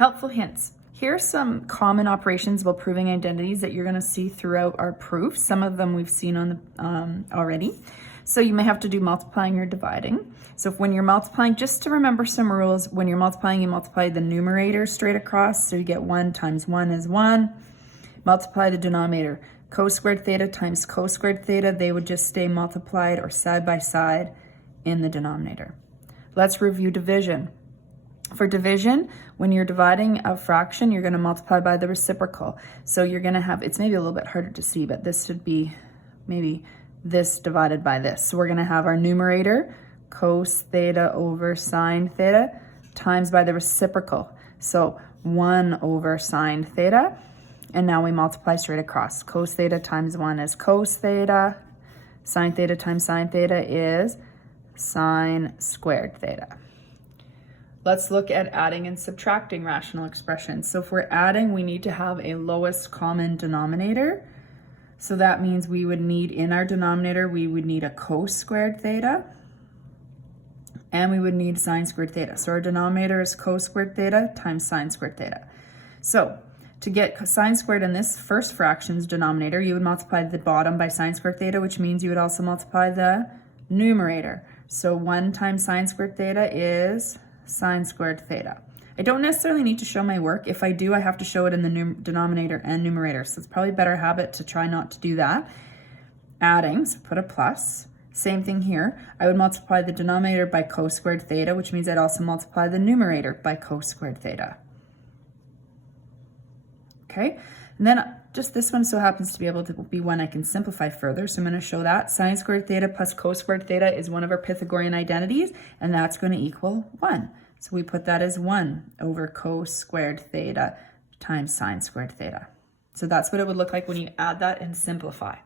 Helpful hints. Here are some common operations while proving identities that you're going to see throughout our proof. Some of them we've seen on the already. So you may have to do multiplying or dividing. So when you're multiplying, just to remember some rules, when you're multiplying, you multiply the numerator straight across. So you get 1 times 1 is 1. Multiply the denominator. Cos squared theta times cos squared theta, they would just stay multiplied or side by side in the denominator. Let's review division. For division, when you're dividing a fraction, you're going to multiply by the reciprocal. So you're going to have, it's maybe a little bit harder to see, but this should be maybe this divided by this. So we're going to have our numerator, cos theta over sine theta, times by the reciprocal. So 1 over sine theta. And now we multiply straight across. Cos theta times 1 is cos theta. Sine theta times sine theta is sine squared theta. Let's look at adding and subtracting rational expressions. So if we're adding, we need to have a lowest common denominator. So that means we would need, in our denominator, we would need a cos squared theta, and we would need sine squared theta. So our denominator is cos squared theta times sine squared theta. So to get sine squared in this first fraction's denominator, you would multiply the bottom by sine squared theta, which means you would also multiply the numerator. So 1 times sine squared theta is sine squared theta. I don't necessarily need to show my work. If I do, I have to show it in the denominator and numerator. So it's probably a better habit to try not to do that. Adding, so put a plus. Same thing here. I would multiply the denominator by cos squared theta, which means I'd also multiply the numerator by cos squared theta. Okay, and then just this one so happens to be able to be one I can simplify further. So I'm going to show that sine squared theta plus cos squared theta is one of our Pythagorean identities, and that's going to equal 1. So we put that as 1 over cos squared theta times sine squared theta. So that's what it would look like when you add that and simplify.